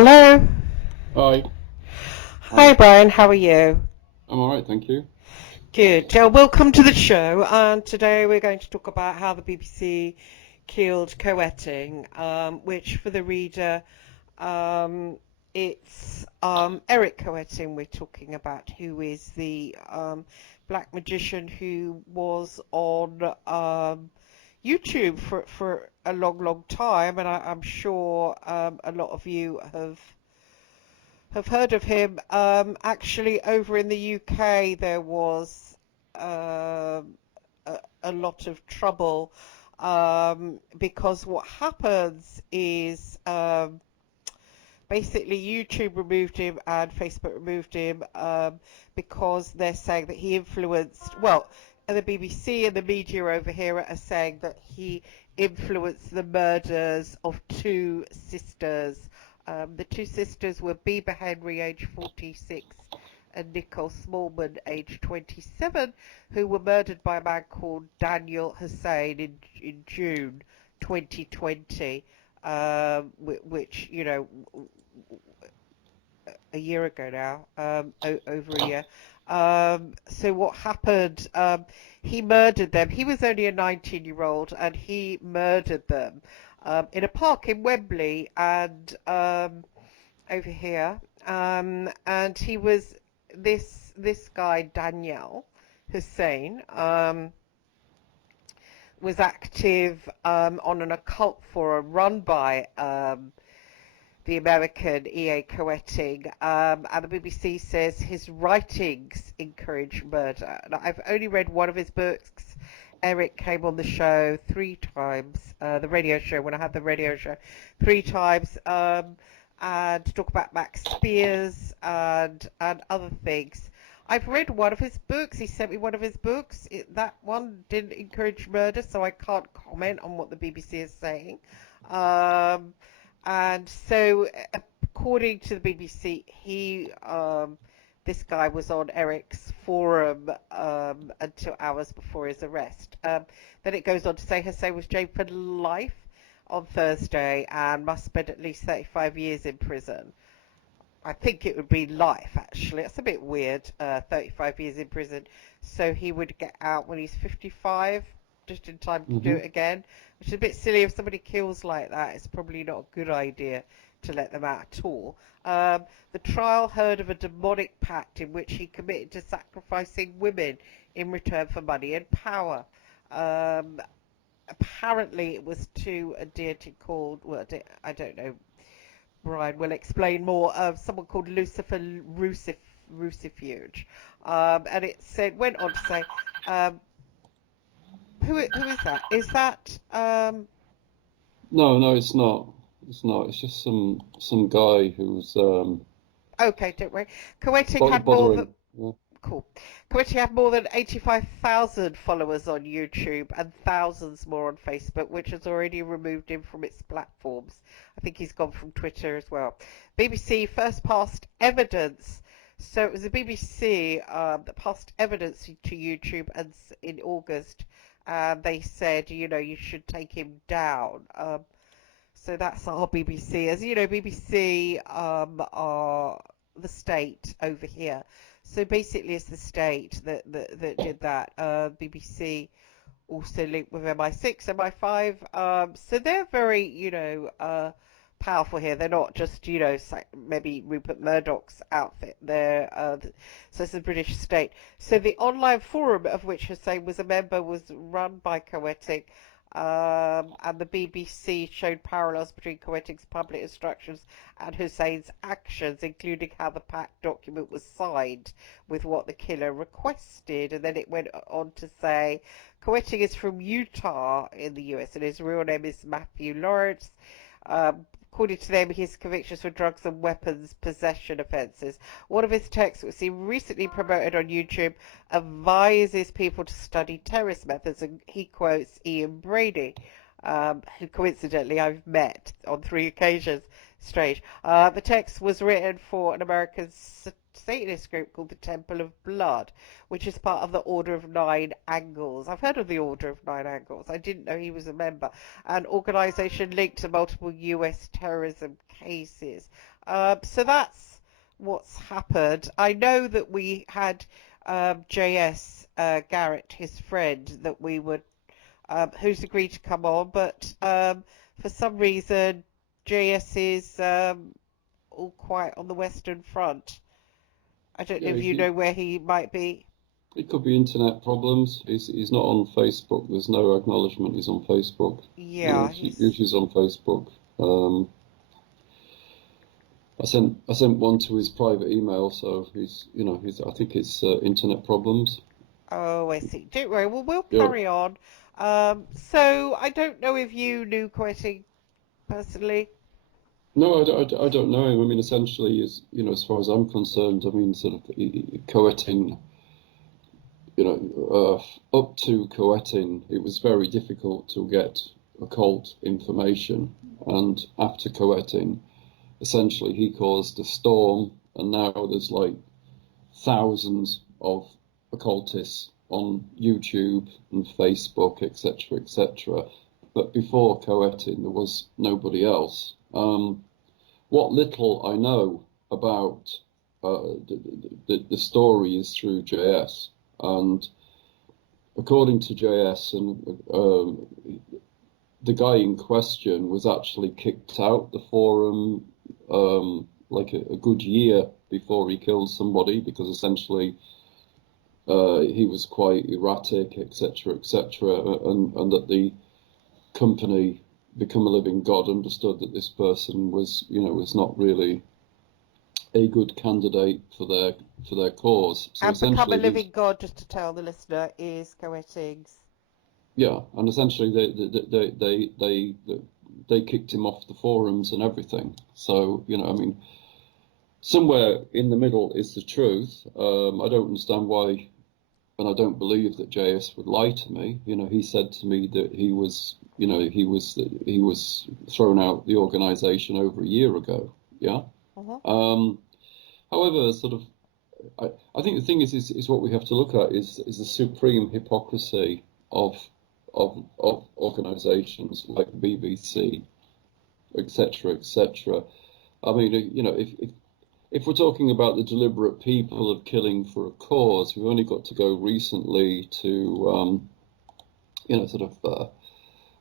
Hello. Hi. Hi, Hi. Brian. How are you? I'm all right, thank you. Good. Welcome to the show. And today we're going to talk about how the BBC killed Koetting, which, for the reader, um, it's Eric Koetting we're talking about, who is the black magician who was on YouTube for a long, long time, and I'm sure a lot of you have heard of him. Actually, over in the UK, there was a lot of trouble because what happens is basically YouTube removed him and Facebook removed him because they're saying that he influenced, well, and the BBC and the media over here are saying that he influenced the murders of two sisters. The two sisters were Beba Henry, age 46, and Nicole Smallman, age 27, who were murdered by a man called Daniel Hussein in June 2020, which, a year ago now, over a year. So what happened? He murdered them. He was only a 19-year-old, and he murdered them in a park in Wembley, and over here. And he was this guy Daniel Hussein. Was active on an occult forum run by the American E.A. Koetting, and the BBC says his writings encourage murder. Now, I've only read one of his books. Eric came on the show 3 times, the radio show, when I had the radio show, 3 times, and to talk about Max Spears and other things. I've read one of his books. He sent me one of his books. That one didn't encourage murder, so I can't comment on what the BBC is saying. Um, and so, according to the BBC, this guy was on Eric's forum until hours before his arrest. Then it goes on to say Hussein was jailed for life on Thursday and must spend at least 35 years in prison. I think it would be life, actually. That's a bit weird, 35 years in prison. So he would get out when he's 55, just in time to do hmm it again, which is a bit silly. If somebody kills like that, it's probably not a good idea to let them out at all. The trial heard of a demonic pact in which he committed to sacrificing women in return for money and power. Um, Apparently, it was to a deity called, well, I don't know, Brian will explain more, of someone called Lucifer Rucifuge. And it said, went on to say, um, who is that? Is that, No, no, it's not. It's not. It's just some guy who's okay, don't worry. Koetting had more than, bothering. Yeah. cool. Koetting had more than 85,000 followers on YouTube and thousands more on Facebook, which has already removed him from its platforms. I think he's gone from Twitter as well. BBC first passed evidence. So it was the BBC that passed evidence to YouTube and in August, and they said, you should take him down. So that's our BBC. As you know, BBC are the state over here. So basically, it's the state that did that. BBC also linked with MI6, MI5. So they're very, powerful here. They're not just, maybe Rupert Murdoch's outfit. So it's the British state. So the online forum of which Hussein was a member was run by Koetting. And the BBC showed parallels between Koetting's public instructions and Hussein's actions, including how the pact document was signed with what the killer requested. And then it went on to say Koetting is from Utah in the US, and his real name is Matthew Lawrence. According to them, his convictions for drugs and weapons possession offences. One of his texts, which he recently promoted on YouTube, advises people to study terrorist methods, and he quotes Ian Brady, who coincidentally I've met on 3 occasions strange. The text was written for an American Satanist group called the Temple of Blood, which is part of the Order of Nine Angles. I've heard of the Order of Nine Angles. I didn't know he was a member. An organization linked to multiple US terrorism cases. So that's what's happened. I know that we had JS Garrett, his friend, that we would who's agreed to come on, but for some reason JS is all quiet on the Western Front. I don't know Yeah, if you know where he might be. it could be internet problems. He's not on Facebook. There's no acknowledgement he's on Facebook. Yeah, If he's. he's on Facebook. I sent one to his private email, so he's I think it's internet problems. Oh, I see. Don't worry. Well, we'll Yeah. carry on. So I don't know if you knew Koetting personally. No, I don't know him. I mean, essentially, as far as I'm concerned, I mean, sort of Koetting, up to Koetting, it was very difficult to get occult information, and after Koetting, essentially, he caused a storm, and now there's like thousands of occultists on YouTube and Facebook, etc., etc. But before Coetin, there was nobody else. What little I know about the story is through JS, and according to JS, and the guy in question was actually kicked out the forum like a good year before he killed somebody because essentially he was quite erratic, etc., etc., and that the company Become a Living God understood that this person was not really a good candidate for their cause. So And Become a essentially, Living God, just to tell the listener, is Koetting's. yeah, and essentially they kicked him off the forums and everything. So I mean, somewhere in the middle is the truth. I don't understand why, and I don't believe that JS would lie to me. He said to me that he was thrown out the organisation over a year ago. Yeah. Uh-huh. Um, However, sort of, I think the thing is what we have to look at is the supreme hypocrisy of organisations like the BBC, etc., etc. I mean, if we're talking about the deliberate people of killing for a cause, we've only got to go recently to, sort of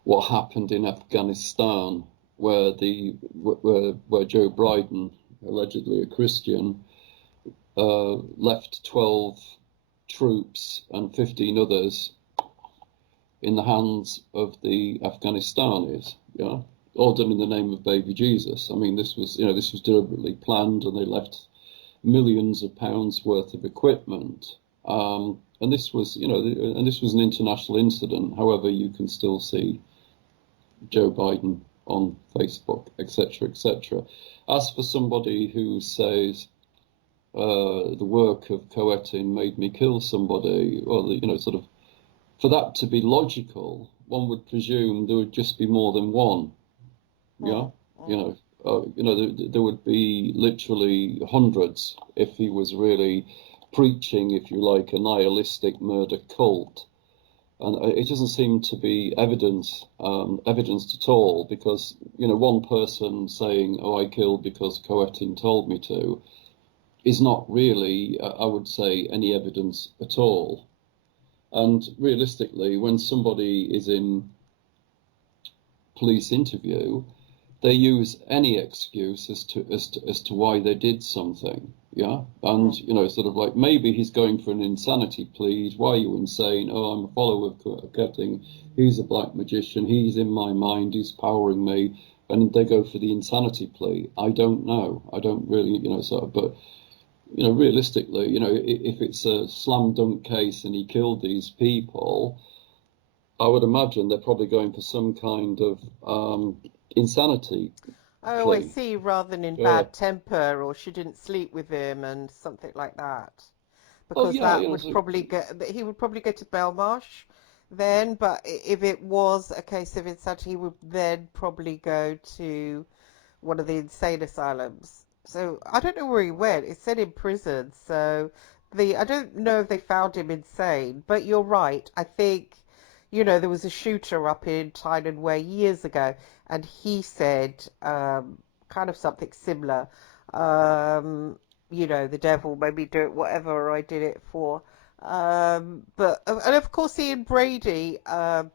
what happened in Afghanistan, where Joe Biden, allegedly a Christian, left 12 troops and 15 others in the hands of the Afghanistanis. Yeah, all done in the name of baby Jesus. I mean, this was deliberately planned, and they left millions of pounds worth of equipment. And this was an international incident. However, you can still see Joe Biden on Facebook, etc., etc. As for somebody who says the work of Koetting made me kill somebody, well, sort of, for that to be logical, one would presume there would just be more than one. Yeah, you know, there would be literally hundreds if he was really preaching, if you like, a nihilistic murder cult. And it doesn't seem to be evidenced at all, because one person saying, "Oh, I killed because Coetin told me to," is not really, I would say, any evidence at all. And realistically, when somebody is in police interview, they use any excuse as to why they did something. Yeah, and Uh-huh. sort of like, maybe he's going for an insanity plea. Why are you insane? Oh, I'm a follower of Koetting. He's a black magician. He's in my mind. He's powering me. And they go for the insanity plea. I don't know. I don't really, sort of, but realistically, if it's a slam dunk case and he killed these people, I would imagine they're probably going for some kind of insanity Oh, I plea. see. Rather than in Yeah. bad temper, or she didn't sleep with him, and something like that. Oh Because yeah, that would probably get he would probably go to Belmarsh then. But if it was a case of insanity, he would then probably go to one of the insane asylums. So I don't know where he went. It said in prison. So I don't know if they found him insane, but you're right. I think, there was a shooter up in Thailand Way years ago, and he said kind of something similar. The devil made me do it, whatever I did it for. But and of course Ian Brady. And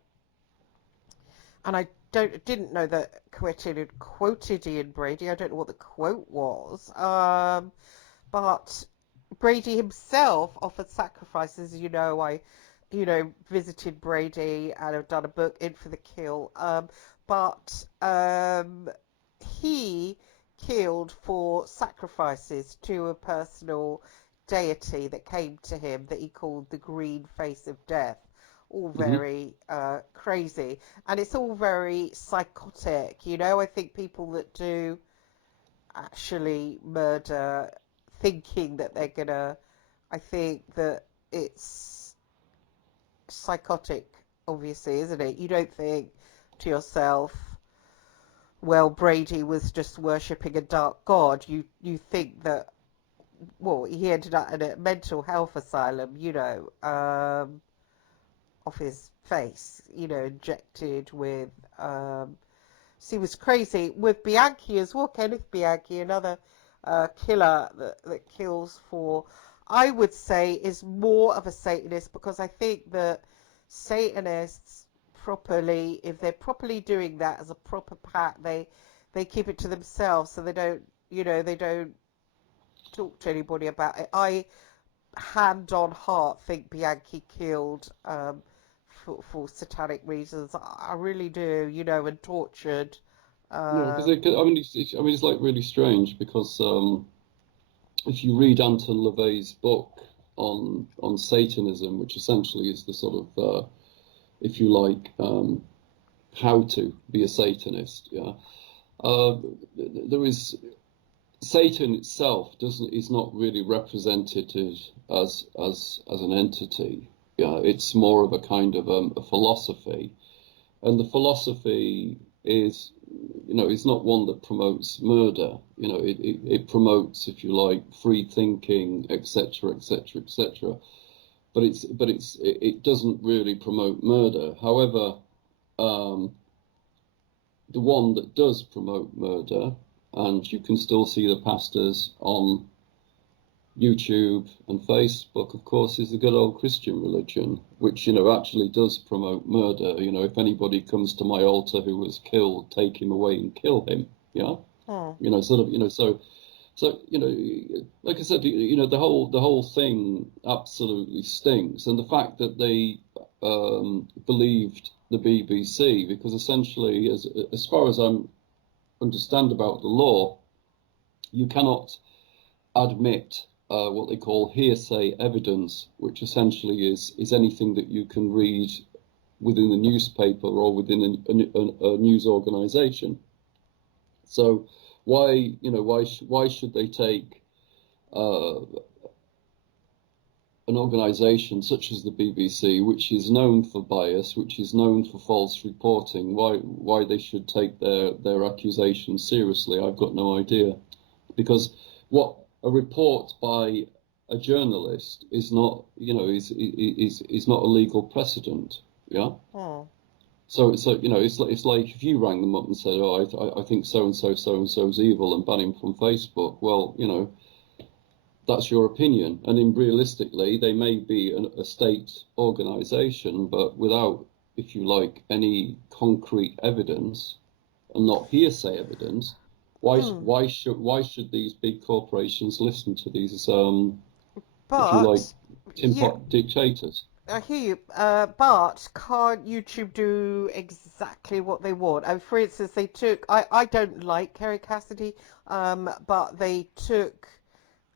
I didn't know that Koetting had quoted Ian Brady. I don't know what the quote was. But Brady himself offered sacrifices. Visited Brady and have done a book, In for the Kill. But he killed for sacrifices to a personal deity that came to him that he called the Green Face of Death. All Hmm. very crazy. And it's all very psychotic. I think people that do actually murder thinking that they're gonna, I think that it's psychotic, obviously, isn't it? You don't think to yourself, well, Brady was just worshipping a dark god. You think that, well, he ended up in a mental health asylum, off his face, injected with she was crazy with Bianchi as well. Kenneth Bianchi, another killer that kills for, I would say, is more of a Satanist, because I think that Satanists properly, if they're properly doing that as a proper pack, they keep it to themselves, so they don't talk to anybody about it. I, hand on heart, think Bianchi killed for satanic reasons. I really do, and tortured. Yeah, because Um, I mean, it's like really strange because if you read Anton LaVey's book on Satanism, which essentially is the sort of, if you like, how to be a Satanist, yeah, uh, there is Satan itself doesn't is not really represented as an entity. Yeah, it's more of a kind of a philosophy, and the philosophy is, it's not one that promotes murder. It promotes, if you like, free thinking, etc., etc., etc. It doesn't really promote murder. However, um, the one that does promote murder, and you can still see the pastors on YouTube and Facebook, of course, is the good old Christian religion, which, actually does promote murder. If anybody comes to my altar who was killed, take him away and kill him. Yeah. hmm. Sort of, so, like I said, the whole thing absolutely stinks. And the fact that they believed the BBC, because essentially, as far as I understand about the law, you cannot admit what they call hearsay evidence, which essentially is anything that you can read within the newspaper or within a news organization. So why should they take uh, an organization such as the BBC, which is known for bias, which is known for false reporting, why they should take their accusations seriously? I've got no idea, because what a report by a journalist is not, is not a legal precedent. Yeah. Hmm. So it's like if you rang them up and said, "Oh, I think so and so's evil," and ban him from Facebook. Well, that's your opinion, and in realistically, they may be a state organization, but without, if you like, any concrete evidence and not hearsay evidence. Why Hmm. why should these big corporations listen to these, if you like, But tin yeah, pot dictators? I hear you. But can't YouTube do exactly what they want? And for instance, they took. I don't like Kerry Cassidy, but they took.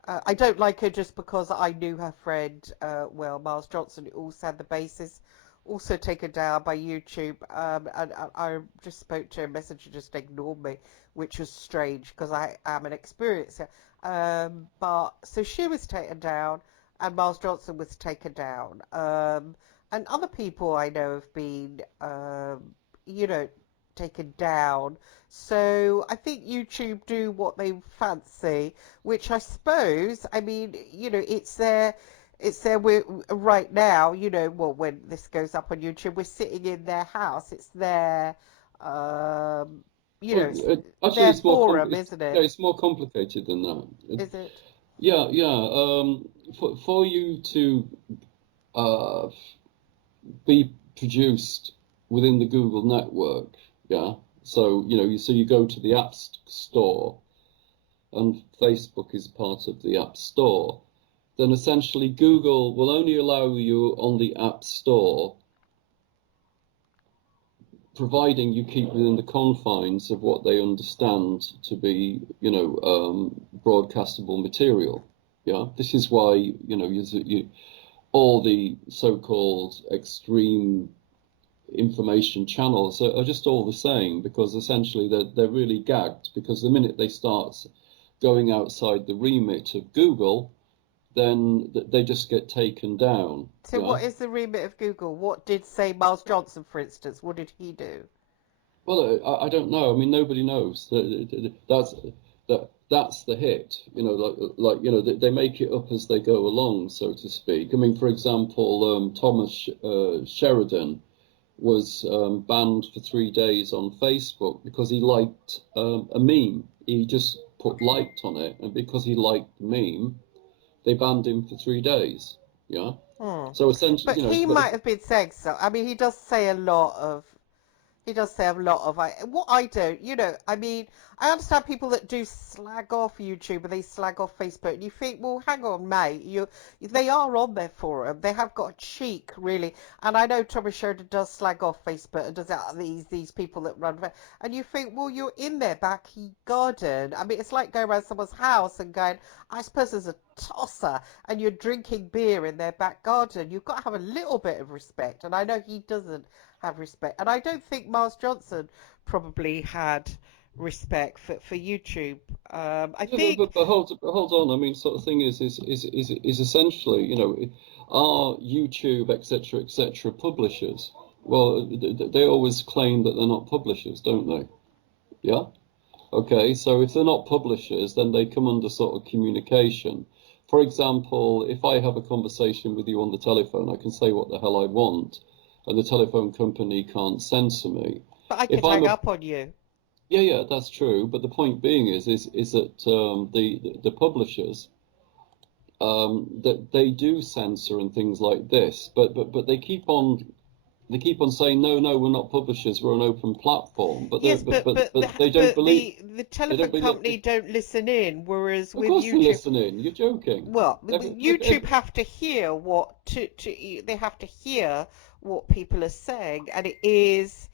I don't like her just because I knew her friend, Miles Johnson, who also had the basis, also taken down by YouTube. And I just spoke to her, Messenger just ignored me, which was strange because I am an experiencer. But so she was taken down, and Miles Johnson was taken down. And other people I know have been, you know, taken down. So I think YouTube do what they fancy, which I suppose, I mean, it's there right now, well, when this goes up on YouTube, we're sitting in their house. It's their, um, Well, it's actually, their forum, isn't yeah, it? it's more complicated than that. Is it? Yeah, yeah. For you to uh, be produced within the Google network, yeah. So you go to the Store, and Facebook is part of the App Store. Then essentially Google will only allow you on the App Store, providing you keep within the confines of what they understand to be, broadcastable material. Yeah, this is why all the so-called extreme information channels are just all the same, because essentially they're really gagged, because the minute they start going outside the remit of Google, then they just get taken down. So Yeah. what is the remit of Google? What did, say, Miles Johnson, for instance, what did he do? Well, I don't know. I mean, nobody knows. That's the hit. They make it up as they go along, so to speak. I mean, for example, Thomas Sheridan was banned for 3 days on Facebook because he liked a meme. He just put liked on it, and because he liked the meme, they banned him for 3 days. Yeah. Hmm. So essentially, But he might have been saying so. I mean, he does say a lot of what I don't, I mean, I understand people that do slag off YouTube and they slag off Facebook, and you think, well, hang on, mate, they are on their forum, they have got a cheek, really, and I know Thomas Sheridan does slag off Facebook and does that these people that run, and you think, well, you're in their back garden. I mean, it's like going around someone's house and going, I suppose there's a tosser, and you're drinking beer in their back garden. You've got to have a little bit of respect, and I know he doesn't have respect. And I don't think Miles Johnson probably had respect for YouTube. I Yeah, think, but hold on. I mean, sort of thing is essentially, are YouTube, etc., publishers? Well, they always claim that they're not publishers, don't they? Yeah. Okay. So if they're not publishers, then they come under sort of communication. For example, if I have a conversation with you on the telephone, I can say what the hell I want, and the telephone company can't censor me. but I If could I'm hang a up on you. Yeah, yeah, that's true. But the point being is that the publishers, that they do censor and things like this, but they keep on saying no, no, we're not publishers, we're an open platform. But Yes, but they don't believe the they don't telephone believe. company don't listen in, whereas Of with course they're YouTube, listening. You're joking. well, Every, YouTube have to hear they have to hear what people are saying, and it is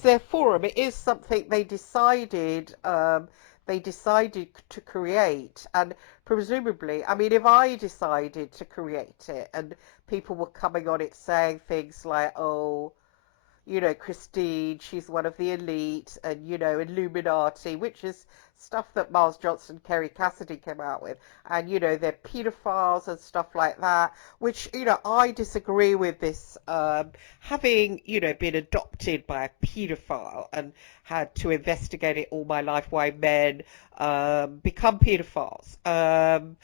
their forum. It is something they decided to create, and presumably, I mean, if I decided to create it and people were coming on it saying things like, oh, Christine, she's one of the elite, and, Illuminati, which is stuff that Miles Johnson, Kerry Cassidy came out with, and, they're pedophiles and stuff like that, which, I disagree with this, having, been adopted by a pedophile and had to investigate it all my life, why men, become pedophiles. And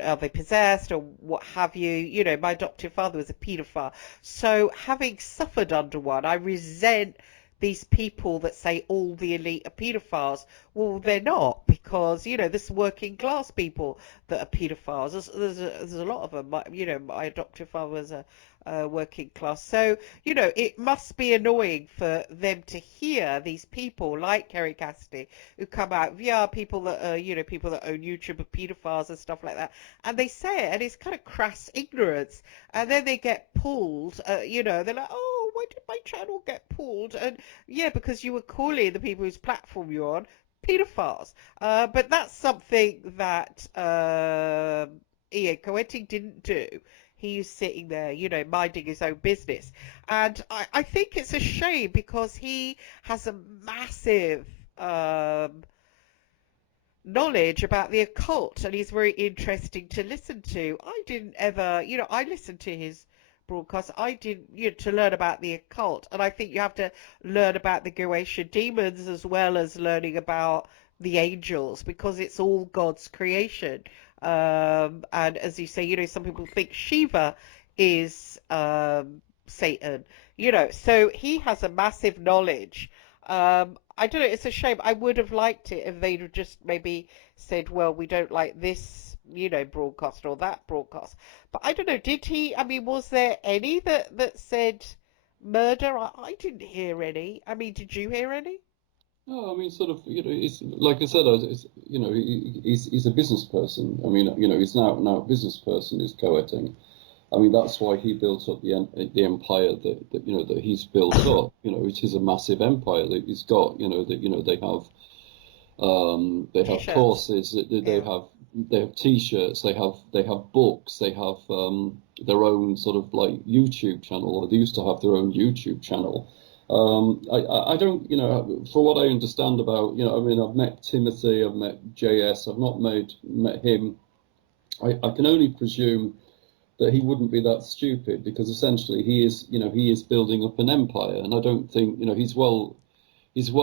are they possessed or what have you? My adoptive father was a paedophile. So having suffered under one, I resent these people that say all the elite are paedophiles. Well, they're not, because, this working class people that are paedophiles. There's a lot of them. My adoptive father was a working class. So, it must be annoying for them to hear these people like Kerry Cassidy who come out, yeah, people that are, people that own YouTube are paedophiles and stuff like that. And they say it, and it's kind of crass ignorance. And then they get pulled, they're like, oh, why did my channel get pulled? And yeah, because you were calling the people whose platform you're on pedophiles. But that's something that Ian Koetting didn't do. He was sitting there, minding his own business. And I think it's a shame, because he has a massive knowledge about the occult, and he's very interesting to listen to. I didn't ever, I listened to his broadcast, I did, to learn about the occult, and I think you have to learn about the Goetia demons as well as learning about the angels because it's all God's creation. And as you say, some people think Shiva is Satan, so he has a massive knowledge. I don't know, it's a shame. I would have liked it if they'd have just maybe said, well, we don't like this, broadcast or that broadcast. But I don't know, did he, I mean, was there any that said murder? I didn't hear any. I mean, did you hear any? No, I mean, sort of, it's like I said, he's a business person. I mean, he's now a business person. Is Koetting. I mean, that's why he built up the empire that he's built up. It is a massive empire that he's got. They have T-shirts. courses, Yeah. they have T-shirts, they have books, they have their own sort of like YouTube channel, or they used to have their own YouTube channel. I don't, for what I understand about, I mean, I've met Timothy, I've met JS, I've not met him. I can only presume that he wouldn't be that stupid because essentially he is building up an empire, and I don't think, he's well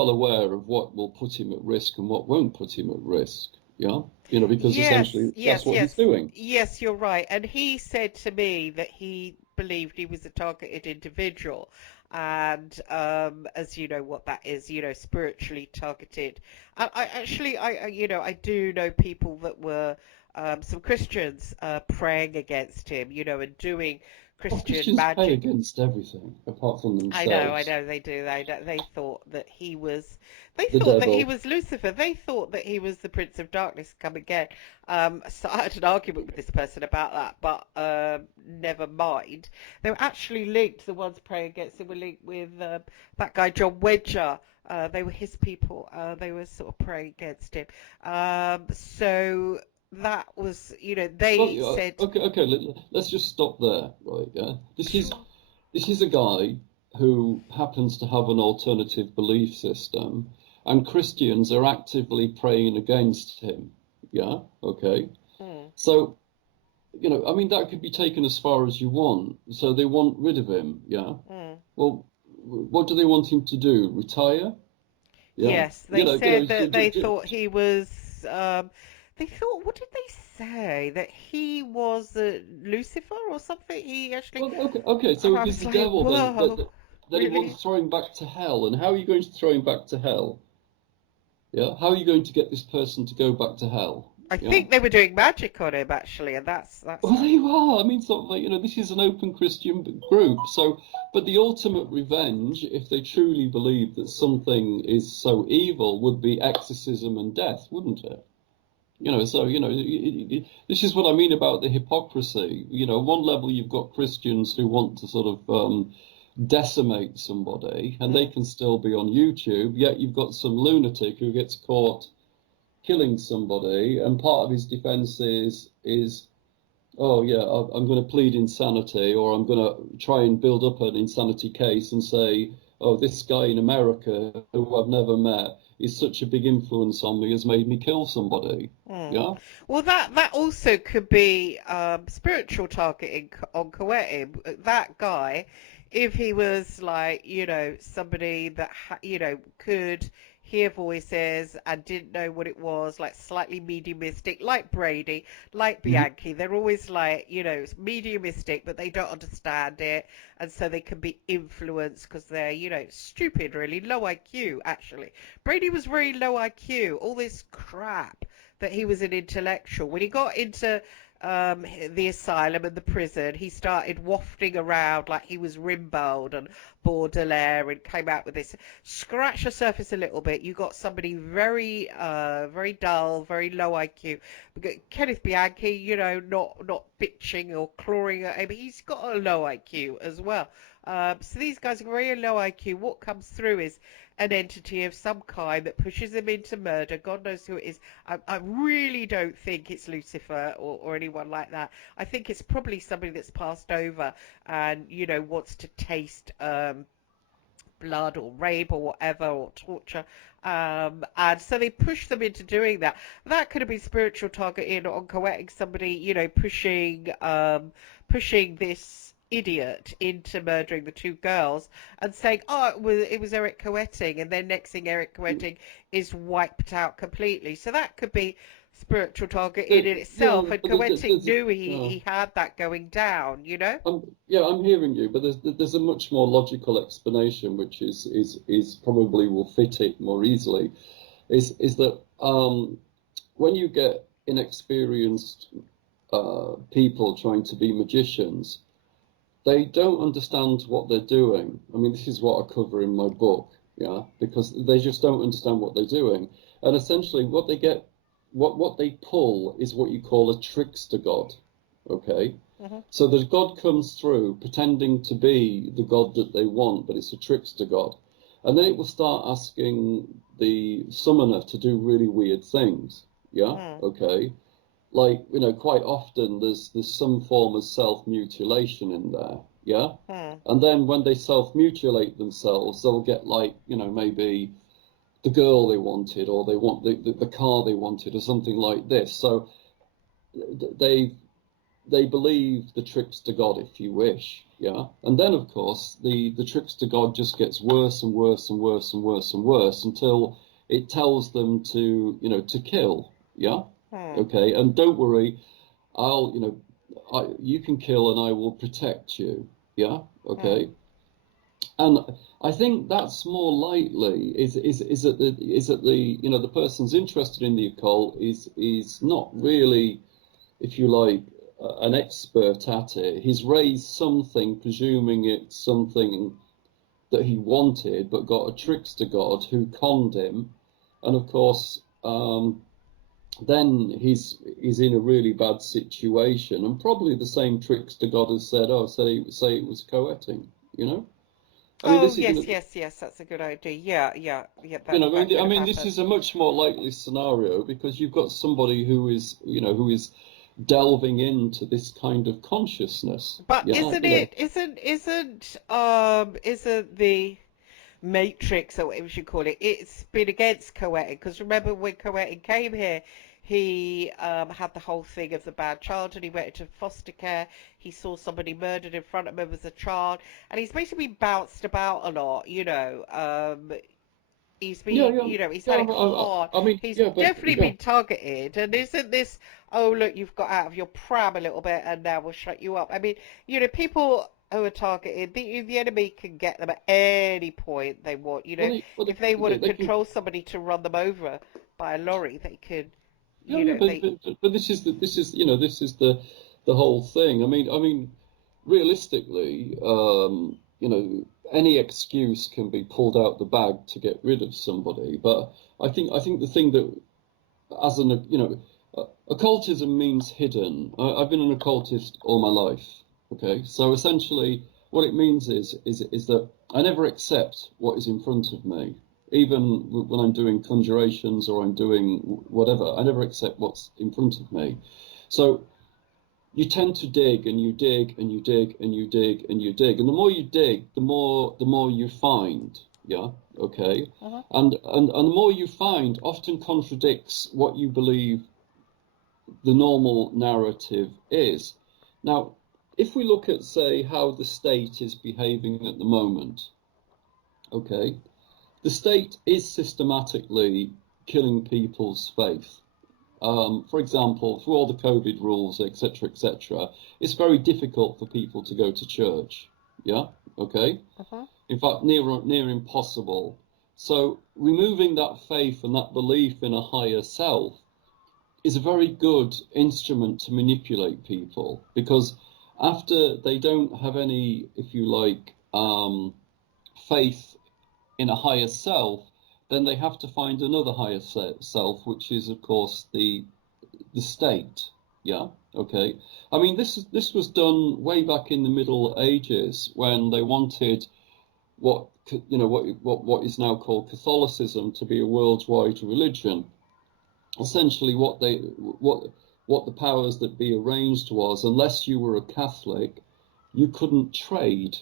aware of what will put him at risk and what won't put him at risk. Yeah, because Yes, essentially that's yes, what he's yes. doing. Yes, you're right. And he said to me that he believed he was a targeted individual. And as you know what that is, spiritually targeted. And I do know people that were some Christians praying against him, and doing Well, Christian Christians pay magic. against everything apart from I themselves. know they do. They thought that they The thought that he devil. was Lucifer. They thought that he was the Prince of Darkness come again. So I had an argument with this person about that, but never mind. They were actually linked. The ones praying against him were linked with that guy John Wedger. They were his people. They were sort of praying against him. So that was, Well, they yeah, said, okay. Let's just stop there, right? Yeah. sure. This is a guy who happens to have an alternative belief system, and Christians are actively praying against him. Yeah. Okay. Mm, So, I mean, that could be taken as far as you want. So they want rid of him. Yeah. mm. Well, what do they want him to do? Retire? Yeah. Yes, they You know, said that they thought he was. They thought, what did they say? That he was Lucifer or something? He actually. well, okay. And So I if he's was the like, devil, whoa, then he wants really? to throw him back to hell. And how are you going to throw him back to hell? Yeah. How are you going to get this person to go back to hell? I Yeah. think they were doing magic on him actually, and that's Well, how. there you are. I mean, sort of like, this is an open Christian group. So, but the ultimate revenge, if they truly believe that something is so evil, would be exorcism and death, wouldn't it? So, this is what I mean about the hypocrisy. One level you've got Christians who want to sort of decimate somebody, and they Mm. can still be on YouTube, yet you've got some lunatic who gets caught killing somebody, and part of his defense is oh yeah, I'm going to plead insanity, or I'm going to try and build up an insanity case and say, oh, this guy in America who I've never met is such a big influence on me has made me kill somebody. Mm. Yeah. Well, that also could be spiritual targeting on Koetting. That guy, if he was like, somebody that could hear voices and didn't know what it was, like slightly mediumistic, like Brady, like Hmm. Bianchi, they're always like, mediumistic, but they don't understand it, and so they can be influenced because they're, stupid, really, low IQ, actually. Brady was very low IQ, all this crap that he was an intellectual. When he got into the asylum and the prison, he started wafting around like he was Rimbaud and Baudelaire and came out with this. Scratch the surface a little bit. You got somebody very, very dull, very low IQ. Kenneth Bianchi, not bitching or clawing at him. He's got a low IQ as well. So these guys are very low IQ. What comes through is an entity of some kind that pushes them into murder. God knows who it is. I really don't think it's Lucifer or anyone like that. I think it's probably somebody that's passed over and, wants to taste blood or rape or whatever or torture. And so they push them into doing that. That could have been spiritual targeting on Coetting somebody, pushing this. idiot into murdering the two girls and saying, "Oh, it was Eric Koetting," and then next thing Eric Koetting is wiped out completely. So that could be spiritual targeting in Yeah, itself, and but Koetting there's knew uh, he had that going down, you know? yeah, I'm hearing you, but there's a much more logical explanation, which is probably will fit it more easily. Is that when you get inexperienced people trying to be magicians, they don't understand what they're doing. I mean, this is what I cover in my book, yeah, because they just don't understand what they're doing. And essentially, what they get, what they pull is what you call a trickster god, okay? Hmm. So the god comes through pretending to be the god that they want, but it's a trickster god. And then it will start asking the summoner to do really weird things, yeah, Mm. okay? Like, quite often there's some form of self-mutilation in there, yeah? Mm. And then when they self-mutilate themselves, they'll get like, maybe the girl they wanted, or they want the car they wanted, or something like this. So they they believe the trickster god, if you wish, yeah? And then of course the trickster god just gets worse and worse and worse and worse and worse until it tells them to, to kill, yeah? Mm. Okay, and don't worry, I'll, you can kill and I will protect you. Yeah. Mm. Okay. And I think that's more likely is that the the person's interested in the occult is not really, if you like, an expert at it. He's raised something, presuming it's something that he wanted, but got a trickster god who conned him, and of course, then he's in a really bad situation, and probably the same trickster God has said, "Oh, say it was Koetting," you know. I mean, Oh, this is, yes, yes, yes, that's a good idea. Yeah, yeah, yeah, you that know, that could I have mean, this happened. is a much more likely scenario because you've got somebody who is delving into this kind of consciousness. But Yeah, isn't it, isn't the Matrix, or whatever you call it, it's been against Koetting, because remember when Koetting came here, he had the whole thing of the bad child, and he went into foster care. He saw somebody murdered in front of him as a child, and he's basically bounced about a lot, you know. He's yeah, been, yeah, he's yeah. had it hard. I mean, He's yeah, but definitely yeah, been targeted. And isn't this, oh, look, you've got out of your pram a little bit and now we'll shut you up? I mean, people who are targeted, the enemy can get them at any point they want. If they want to they can. control somebody to run them over by a lorry, they could, Yeah, yeah, they. but this is the whole thing. I mean, realistically, any excuse can be pulled out the bag to get rid of somebody. But I think the thing that, as an occultism means hidden. I've been an occultist all my life. Okay, so essentially, what it means is that I never accept what is in front of me, even when I'm doing conjurations or I'm doing whatever. I never accept what's in front of me. So you tend to dig and you dig and you dig and you dig and you dig, and the more you dig, the more you find. Yeah, okay, Uh-huh. and the more you find often contradicts what you believe the normal narrative is. Now, if we look at, say, how the state is behaving at the moment, okay, the state is systematically killing people's faith. For example, through all the COVID rules, etc., etc., it's very difficult for people to go to church. Yeah, okay. Uh-huh. In fact, near impossible. So removing that faith and that belief in a higher self is a very good instrument to manipulate people because after they don't have any, if you like, faith in a higher self, then they have to find another higher self, which is, of course, the state. Yeah. Okay. I mean, this was done way back in the Middle Ages when they wanted what what is now called Catholicism to be a worldwide religion. Essentially what the powers that be arranged was, unless you were a Catholic, you couldn't trade.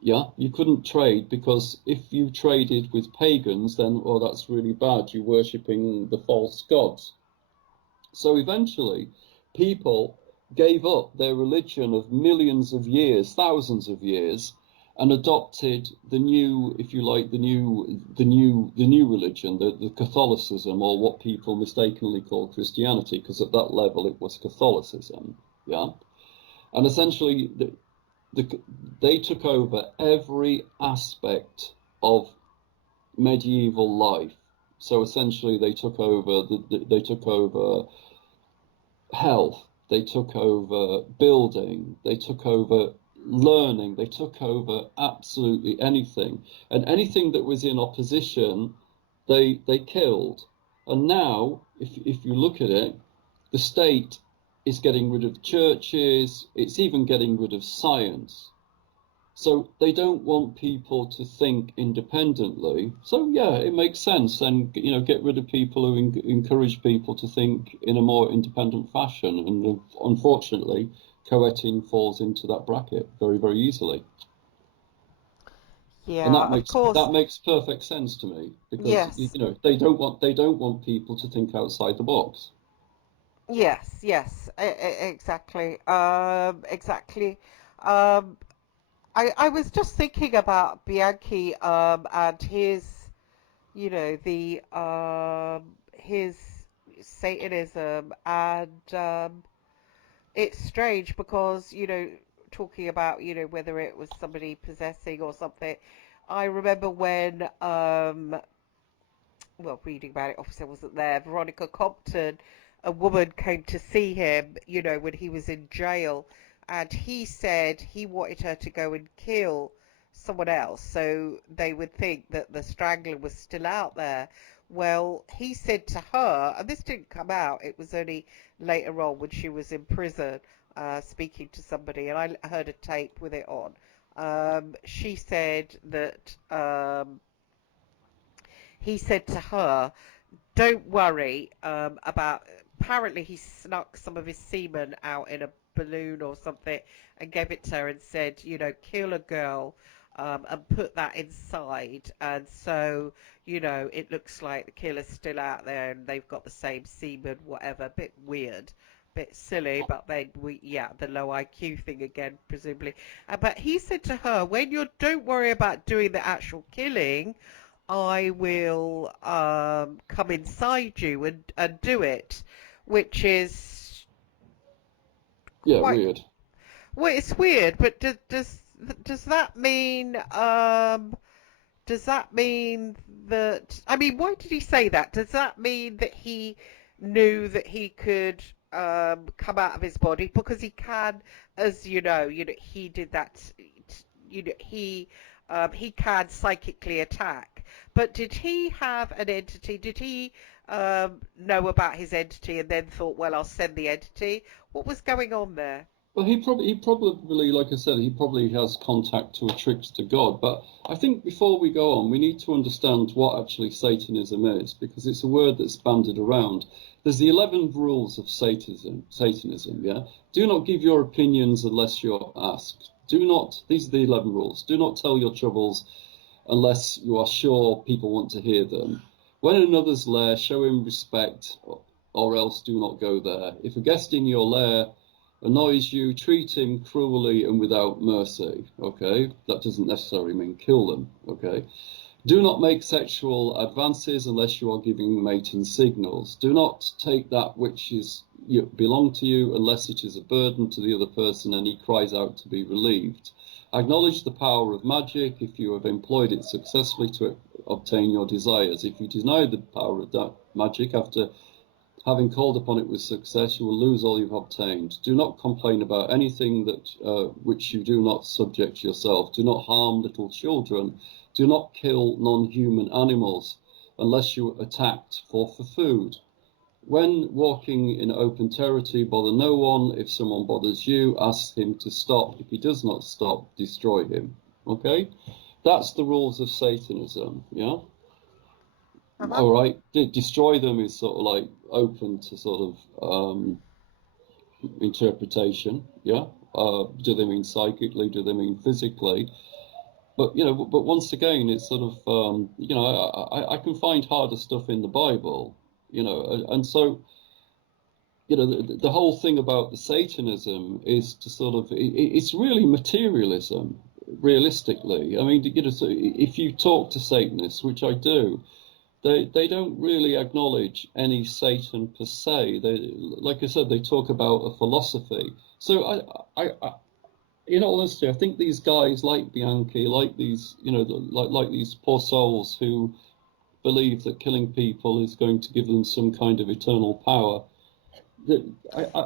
Yeah, you couldn't trade because if you traded with pagans, then, well, that's really bad. You're worshipping the false gods. So eventually, people gave up their religion of millions of years, thousands of years, and adopted the new, if you like, the new religion, the Catholicism, or what people mistakenly call Christianity, because at that level it was Catholicism, yeah. And essentially, the, they took over every aspect of medieval life. So essentially, they took over health, they took over building, they took over learning, they took over absolutely anything. And anything that was in opposition, they killed. And now, if you look at it, the state is getting rid of churches, it's even getting rid of science. So they don't want people to think independently. So yeah, it makes sense. And get rid of people who encourage people to think in a more independent fashion. And unfortunately, Koetting falls into that bracket very, very easily. And Yeah, that of makes course. that makes perfect sense to me because Yes. they don't want people to think outside the box. Yes, yes, exactly. Exactly. Um, I was just thinking about Bianchi and the his Satanism, and it's strange because, talking about, whether it was somebody possessing or something. I remember when well, reading about it, obviously I wasn't there. Veronica Compton, a woman came to see him, when he was in jail, and he said he wanted her to go and kill someone else so they would think that the strangler was still out there. Well, he said to her, and this didn't come out, it was only later on when she was in prison speaking to somebody, and I heard a tape with it on. She said that he said to her, don't worry about. Apparently, he snuck some of his semen out in a balloon or something and gave it to her and said, kill a girl and put that inside. And so, it looks like the killer's still out there and they've got the same semen, whatever. Bit weird. Bit silly, but then yeah, the low IQ thing again, presumably. But he said to her, when you don't worry about doing the actual killing, I will come inside you and do it, which is Yeah, quite weird. well. It's weird, but does that mean does that mean that? I mean, why did he say that? Does that mean that he knew that he could come out of his body because he can, as he did that. He can psychically attack. But did he have an entity? Did he know about his entity and then thought, well, I'll send the entity? What was going on there? Well, he probably, like I said, he probably has contact to a trickster god. But I think before we go on, we need to understand what actually Satanism is, because it's a word that's banded around. There's the 11 rules of Satanism, yeah? Do not give your opinions unless you're asked. Do not, these are the 11 rules. Do not tell your troubles unless you are sure people want to hear them. When in another's lair, show him respect, or else do not go there. If a guest in your lair annoys you, treat him cruelly and without mercy. Okay, that doesn't necessarily mean kill them. Okay, do not make sexual advances unless you are giving mating signals. Do not take that which is belong to you unless it is a burden to the other person and he cries out to be relieved. Acknowledge the power of magic if you have employed it successfully to obtain your desires. If you deny the power of that magic after having called upon it with success, you will lose all you've obtained. Do not complain about anything that which you do not subject yourself. Do not harm little children. Do not kill non-human animals unless you are attacked for food. When walking in open territory, bother no one. If someone bothers you, ask him to stop. If he does not stop, destroy him. Okay? That's the rules of Satanism, yeah? Uh-huh. All right. Destroy them is sort of like open to sort of interpretation, yeah? Do they mean psychically? Do they mean physically? But but once again, it's sort of I can find harder stuff in the Bible, and so the whole thing about the Satanism is to sort of it's really materialism, realistically. I mean, so if you talk to Satanists, which I do, they don't really acknowledge any Satan per se. They, like I said, they talk about a philosophy. So in all honesty, I think these guys like Bianchi, like these, like these poor souls who believe that killing people is going to give them some kind of eternal power.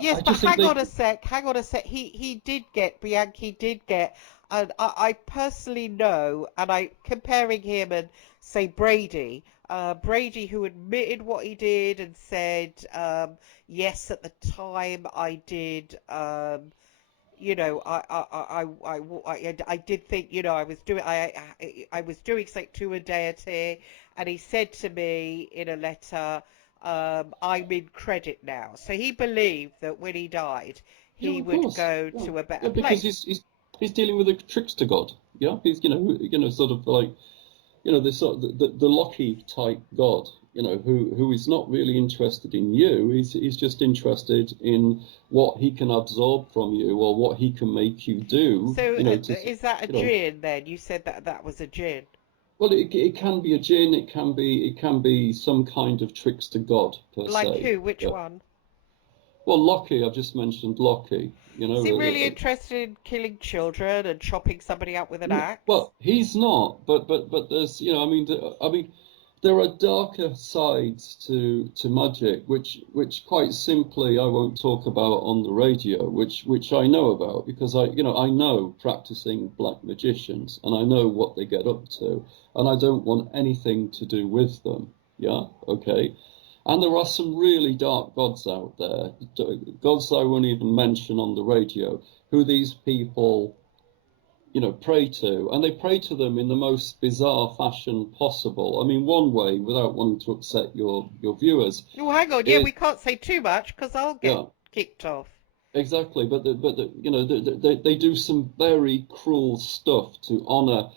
Yes, I but just think hang on they, a sec, hang on a sec. He did get Bianchi did get, and I personally know, and I comparing him and say Brady, Brady who admitted what he did and said, yes, at the time I did, I did think, I was doing something to a deity, and he said to me in a letter, I'm in credit now. So he believed that when he died, yeah, he of would course, go yeah, to a yeah, better because place. he's dealing with a trickster god. Yeah, he's sort of like the sort of the Loki type god. Who is not really interested in you. He's just interested in what he can absorb from you or what he can make you do. So To is that a you know. jinn then? You said that that was a jinn. Well, it can be a jinn. It can be some kind of trickster god per Like se. who? Which Yeah. one? Well, Loki, I've just mentioned Loki. Is he really interested in killing children and chopping somebody up with an axe? Well, he's not, but there's, I mean, there are darker sides to magic, which quite simply I won't talk about on the radio, which I know about because I know practicing black magicians and I know what they get up to, and I don't want anything to do with them. Yeah, okay. And there are some really dark gods out there, gods I won't even mention on the radio, who these people pray to, and they pray to them in the most bizarre fashion possible. I mean, one way, without wanting to upset your viewers, Oh, hang on. Yeah, is we can't say too much because I'll get yeah, kicked off. exactly. But they do some very cruel stuff to honor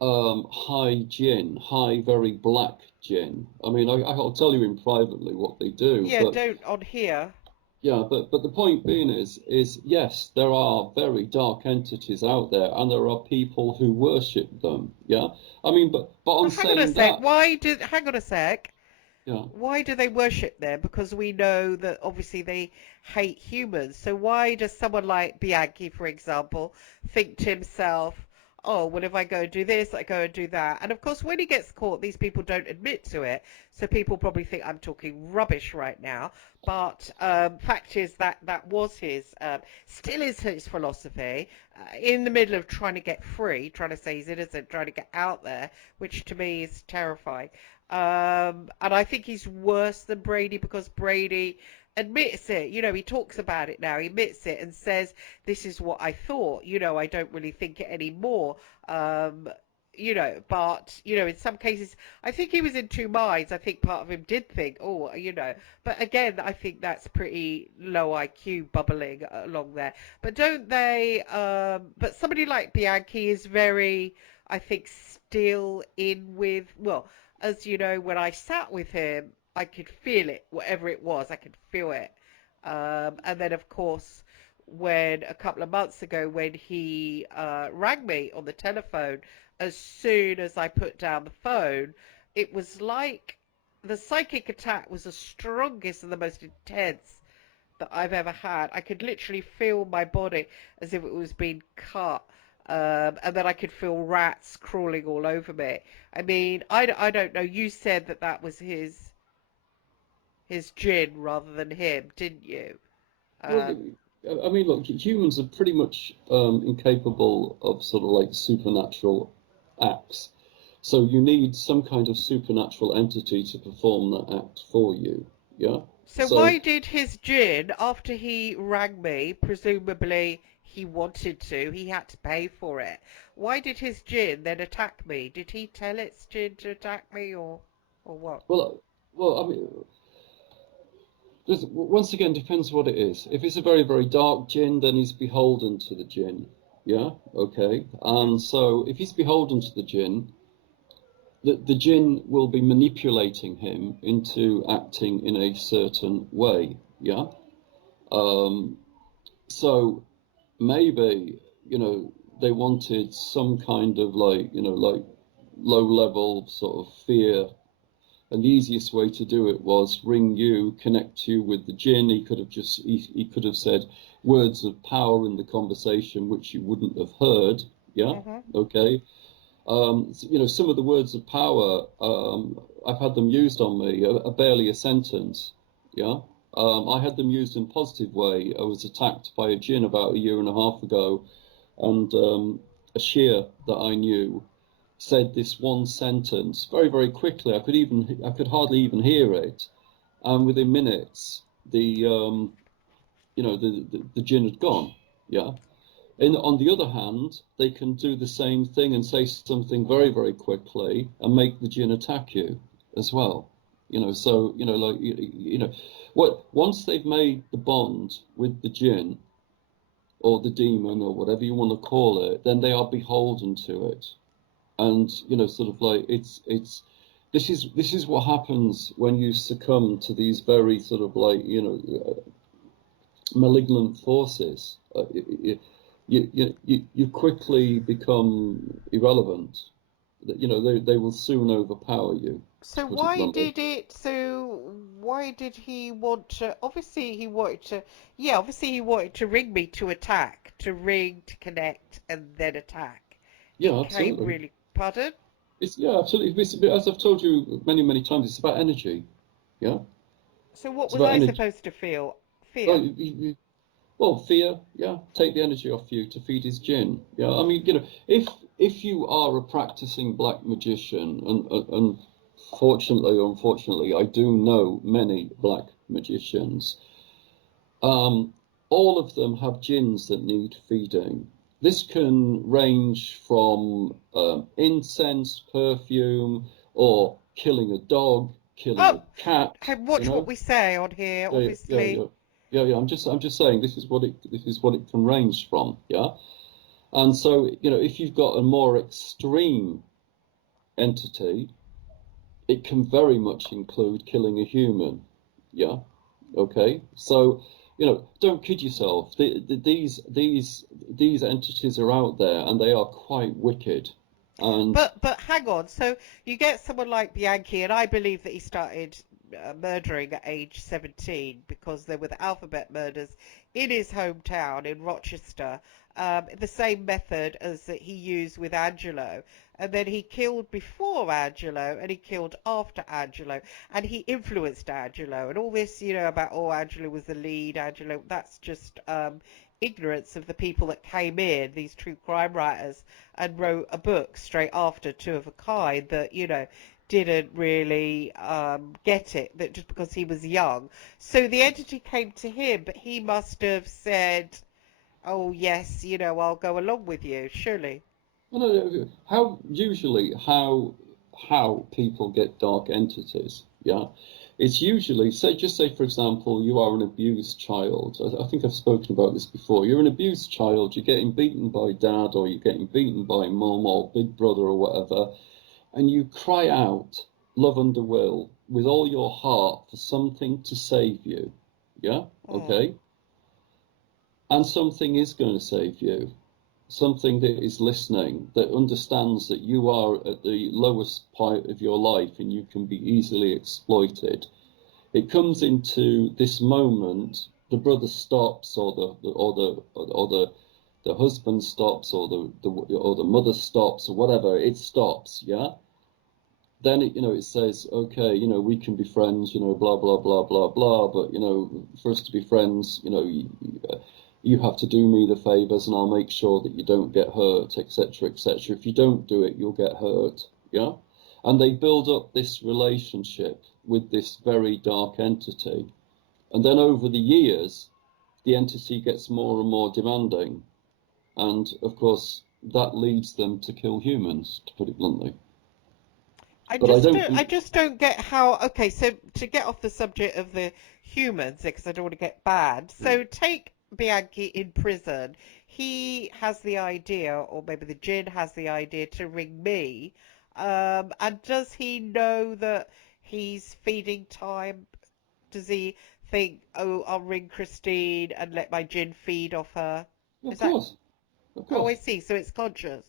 high jinn, high, very black jinn. I mean, I'll tell you in privately what they do, Yeah, but don't on here. yeah, but the point being is yes, there are very dark entities out there, and there are people who worship them. Yeah, I mean, but on But hang on a saying sec. that, Hang on a sec. yeah, Why do they worship them? Because we know that obviously they hate humans. So why does someone like Bianchi, for example, think to himself, oh, well, if I go and do this, I go and do that. And of course, when he gets caught, these people don't admit to it. So people probably think I'm talking rubbish right now. But fact is that that was still is his philosophy in the middle of trying to get free, trying to say he's innocent, trying to get out there, which to me is terrifying. And I think he's worse than Brady because Brady admits it. He talks about it now. He admits it and says, "This is what I thought." I don't really think it anymore. Um, but in some cases, I think he was in two minds. I think part of him did think, "Oh, But again, I think that's pretty low IQ bubbling along there. But don't they? But somebody like Bianchi is very, I think, still in with well as you know, when I sat with him, I could feel it, whatever it was, I could feel it. And then, of course, when a couple of months ago, when he rang me on the telephone, as soon as I put down the phone, it was like the psychic attack was the strongest and the most intense that I've ever had. I could literally feel my body as if it was being cut. And then I could feel rats crawling all over me. I mean, I don't know. You said that that was his gin rather than him, didn't you? well, Um, I mean, look, humans are pretty much incapable of sort of like supernatural acts. So you need some kind of supernatural entity to perform that act for you. Yeah. so So why did his gin, after he rang me, presumably he wanted to, he had to pay for it. Why did his gin then attack me? Did he tell its gin to attack me or what? well, I mean, once again, depends what it is. If it's a very, very dark gin, then he's beholden to the gin. Yeah, okay. Hmm. And so if he's beholden to the gin, the jinn will be manipulating him into acting in a certain way. Yeah. Um, so maybe, they wanted some kind of like, like low level sort of fear. And the easiest way to do it was ring you, connect you with the jinn. He could have said words of power in the conversation which you wouldn't have heard. Yeah, Hmm. okay. Some of the words of power, I've had them used on me, are barely a sentence. Yeah. I had them used in a positive way. I was attacked by a jinn about a year and a half ago, and a sheer that I knew said this one sentence very, very quickly. I could hardly even hear it, and within minutes, the jinn had gone. Yeah. On the other hand, they can do the same thing and say something very, very quickly and make the jinn attack you as well. So like what once they've made the bond with the jinn or the demon or whatever you want to call it, then they are beholden to it. And sort of like this is what happens when you succumb to these very sort of like malignant forces. You quickly become irrelevant. They will soon overpower you, to So put it why bluntly. did it? So why did he want to? Obviously, he wanted to. Yeah, obviously he wanted to ring me to attack, to ring, to connect, and then attack. Yeah, It came absolutely. really. Pardon? Yeah, absolutely. As I've told you many, many times, it's about energy. Yeah, So what it's was about I energy. supposed to feel? Well, Fear. well, fear. Yeah, take the energy off you to feed his gin. Yeah, I mean, if you are a practicing black magician, and fortunately or unfortunately, I do know many black magicians. Um, all of them have jinns that need feeding. This can range from incense, perfume, or killing a dog, killing Oh, a cat. hey, watch what we say on here. Yeah, yeah, yeah, Obviously. yeah, yeah, yeah. I'm just saying this is what it can range from. Yeah, and so if you've got a more extreme entity, it can very much include killing a human. Yeah. Okay. So, don't kid yourself. These entities are out there, and they are quite wicked. And But hang on. So you get someone like Bianchi, and I believe that he started murdering at age 17 because there were the alphabet murders in his hometown in Rochester. The same method as that he used with Angelo, and then he killed before Angelo, and he killed after Angelo, and he influenced Angelo, and all this, about Angelo was the lead. Angelo, that's just ignorance of the people that came in, these true crime writers, and wrote a book straight after Two of a Kind that, didn't really get it, that just because he was young. So the entity came to him, but he must have said, oh, yes, I'll go along with you, surely. how people get dark entities. Yeah, it's usually say for example you are an abused child. I think I've spoken about this before. You're an abused child. You're getting beaten by dad, or you're getting beaten by mum or big brother or whatever, and you cry out, love under will, with all your heart for something to save you. Yeah, Hmm. okay, and something is going to save you, something that is listening, that understands that you are at the lowest point of your life and you can be easily exploited. It comes into this moment. The brother stops, or the husband stops, or the mother stops, or whatever. It stops. Yeah. Then it says, okay, we can be friends, blah blah blah blah blah. But for us to be friends, you have to do me the favors, and I'll make sure that you don't get hurt, etc., etc. If you don't do it, you'll get hurt. Yeah, and they build up this relationship with this very dark entity, and then over the years, the entity gets more and more demanding, and of course that leads them to kill humans, to put it bluntly. But I don't I think. just don't get how. Okay, so to get off the subject of the humans, because I don't want to get bad. So take Bianchi in prison. He has the idea, or maybe the Jin has the idea to ring me. And does he know that he's feeding time? does he think, oh, I'll ring Christine and let my gin feed off her? Of Is that? course, of Oh, I course. see. So it's conscious.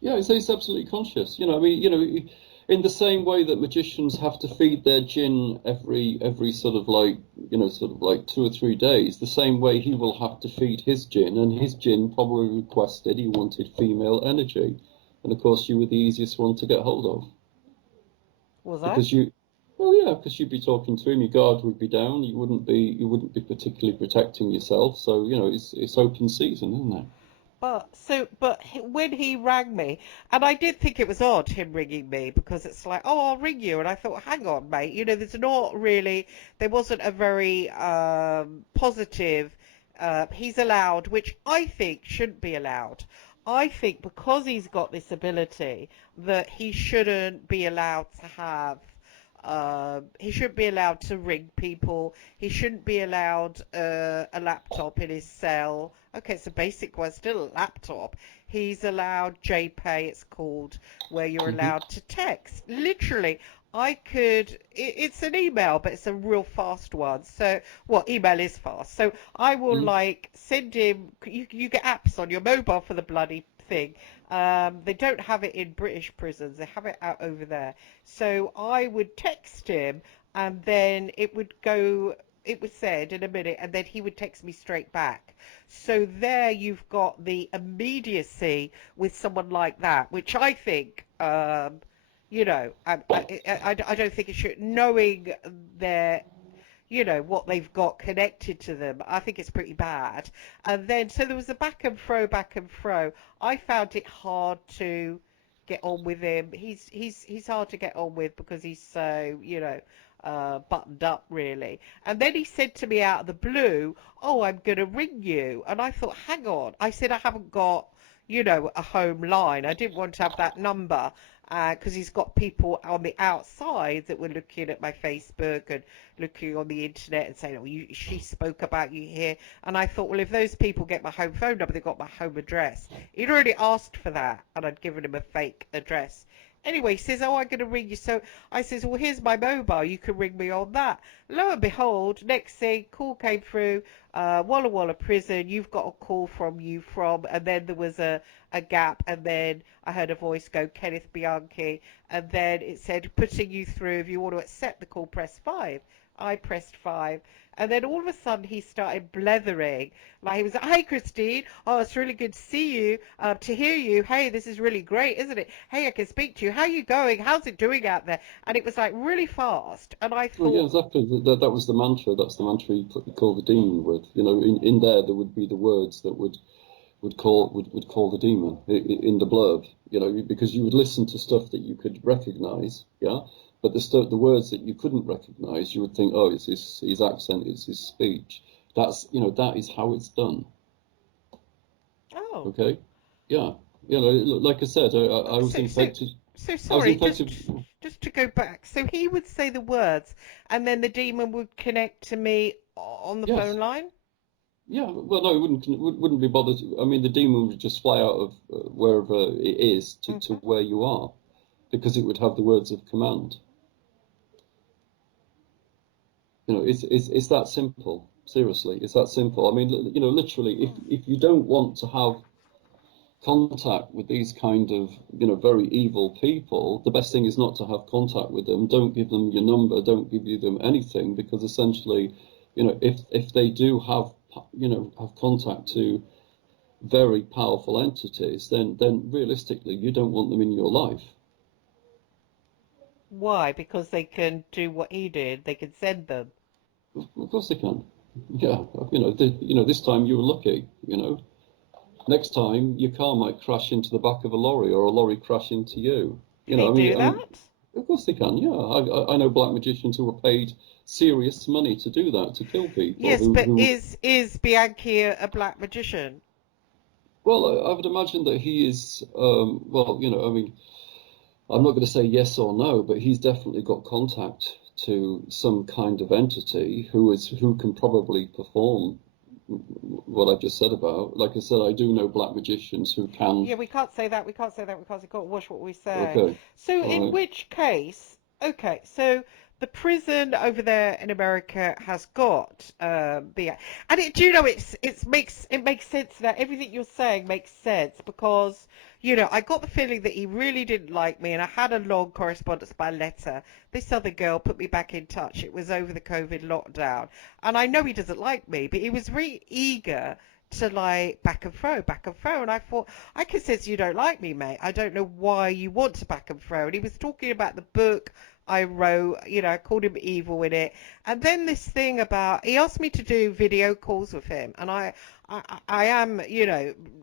Yeah, it's absolutely conscious. I mean, in the same way that magicians have to feed their jinn every sort of like, sort of like 2 or 3 days, the same way he will have to feed his jinn, and his jinn probably requested he wanted female energy, and of course you were the easiest one to get hold of Was I? because well, yeah, because you'd be talking to him, your guard would be down, you wouldn't be particularly protecting yourself, so it's open season, isn't it? When he rang me, and I did think it was odd him ringing me because it's like, oh, I'll ring you, and I thought, hang on, mate, there's not really, there wasn't a very positive. He's allowed, which I think shouldn't be allowed. I think because he's got this ability that he shouldn't be allowed to have. He shouldn't be allowed to ring people. He shouldn't be allowed a laptop in his cell. Okay, it's a basic one, still a laptop. He's allowed JPay, it's called, where you're Hmm. allowed to text. Literally, it's an email, but it's a real fast one. So, well, email is fast. So I will Hmm. like send him, you get apps on your mobile for the bloody thing. They don't have it in British prisons, they have it out over there. So I would text him and then it was said in a minute, and then he would text me straight back. So there you've got the immediacy with someone like that, which I think, I don't think it should, knowing their, what they've got connected to them. I think it's pretty bad. And then, so there was a back and fro, back and fro. I found it hard to get on with him. He's hard to get on with because he's so, buttoned up really. And then he said to me out of the blue, "Oh, I'm gonna ring you." And I thought, hang on. I said I haven't got, a home line. I didn't want to have that number because he's got people on the outside that were looking at my Facebook and looking on the internet and saying, "Oh, she spoke about you here." And I thought, well, if those people get my home phone number, they got my home address. He'd already asked for that, and I'd given him a fake address. Anyway, he says, "Oh, I'm going to ring you." So I says, "Well, here's my mobile. You can ring me on that." Lo and behold, next thing, call came through, Walla Walla prison. You've got a call from, and then there was a gap, and then I heard a voice go, "Kenneth Bianchi," and then it said, "Putting you through. If you want to accept the call, press 5." I pressed 5, and then all of a sudden he started blethering. Like he was like, "Hey, Christine. Oh, it's really good to see you, to hear you. Hey, this is really great, isn't it? Hey, I can speak to you. How you going? How's it doing out there?" And it was like really fast. And I Well, yeah, thought, exactly. That was the mantra. That's the mantra you call the demon with. In there would be the words that would call the demon in the blurb. Because you would listen to stuff that you could recognize, yeah. But the words that you couldn't recognize, you would think, oh, it's his accent, it's his speech. That is how it's done. "Oh, Okay, yeah. Like I said, I was so so infected. so I was sorry. infected. Just to go back. So he would say the words, and then the demon would connect to me on the phone Yes. line." Yeah, well, no, it wouldn't be bothered. I mean, the demon would just fly out of wherever it is to Hmm. where you are, because it would have the words of command. It's that simple. Seriously, it's that simple. I mean, literally, if you don't want to have contact with these kind of very evil people, the best thing is not to have contact with them. Don't give them your number. Don't give them anything, because essentially, if they do have contact to very powerful entities, then realistically, you don't want them in your life. Why? Because they can do what he did. They can send them. Of course they can. Yeah, this time you were lucky. Next time your car might crash into the back of a lorry, or a lorry crash into you. Can he I mean, do that? of course they can. Yeah, I know black magicians who were paid serious money to do that, to kill people Yes, who but who. is Bianchi a black magician? Well, I would imagine that he is. Well, I mean, I'm not going to say yes or no, but he's definitely got contact to some kind of entity who can probably perform what I've just said about. Like I said, I do know black magicians who can. Yeah, we can't say that. We can't say that because we can't watch what we say. Okay, So all in right. which case, okay, so the prison over there in America has got and it, do you know, it makes sense now. Everything you're saying makes sense because I got the feeling that he really didn't like me, and I had a long correspondence by letter. This other girl put me back in touch. It was over the COVID lockdown, and I know he doesn't like me, but he was really eager to like back and fro, and I thought, I can sense you don't like me, mate. I don't know why you want to back and fro. And he was talking about the book I wrote, I called him evil in it. And then this thing about, he asked me to do video calls with him. And I am,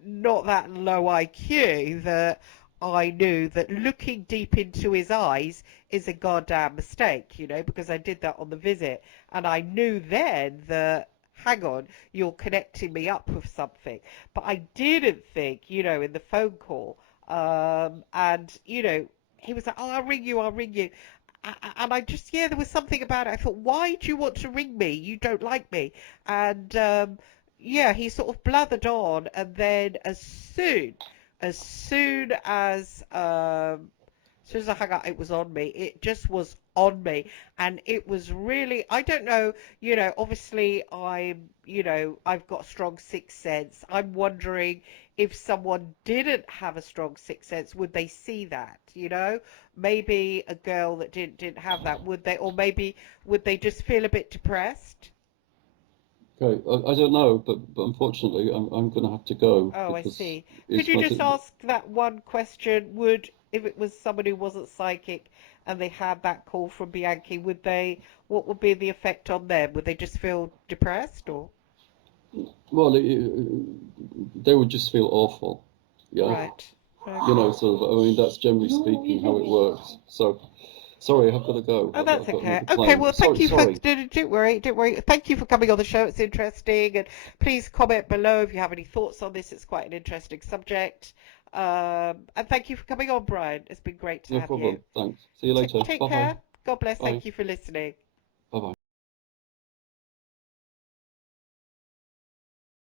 not that low IQ that I knew that looking deep into his eyes is a goddamn mistake, because I did that on the visit. And I knew then that, hang on, you're connecting me up with something. But I didn't think, in the phone call, and, he was like, oh, I'll ring you. And I just, yeah, there was something about it. I thought, why do you want to ring me? You don't like me. And yeah, he sort of blathered on, and then as soon as I hung up, it was on me. It just was on me, and it was really, I don't know, obviously I've got a strong sixth sense. I'm wondering if someone didn't have a strong sixth sense, would they see that? Maybe a girl that didn't have that, would they, or maybe would they just feel a bit depressed? Okay, I don't know, but unfortunately, I'm going to have to go Oh, I because see. Could it's you my. just ask that one question? If it was somebody who wasn't psychic and they had that call from Bianchi, what would be the effect on them? Would they just feel depressed or? Well, they would just feel awful. Yeah, Right. Okay. sort of. I mean, that's generally speaking how it works. So, sorry, I've got to go. Oh, I've that's got okay. another Okay, plane. well, thank Sorry, you for, sorry. don't worry, don't worry. Thank you for coming on the show. It's interesting. And please comment below if you have any thoughts on this. It's quite an interesting subject. And thank you for coming on, Brian. It's been great to No have you. problem. Thanks. See you later. Take Bye-bye. care. God bless. Bye. Thank you for listening.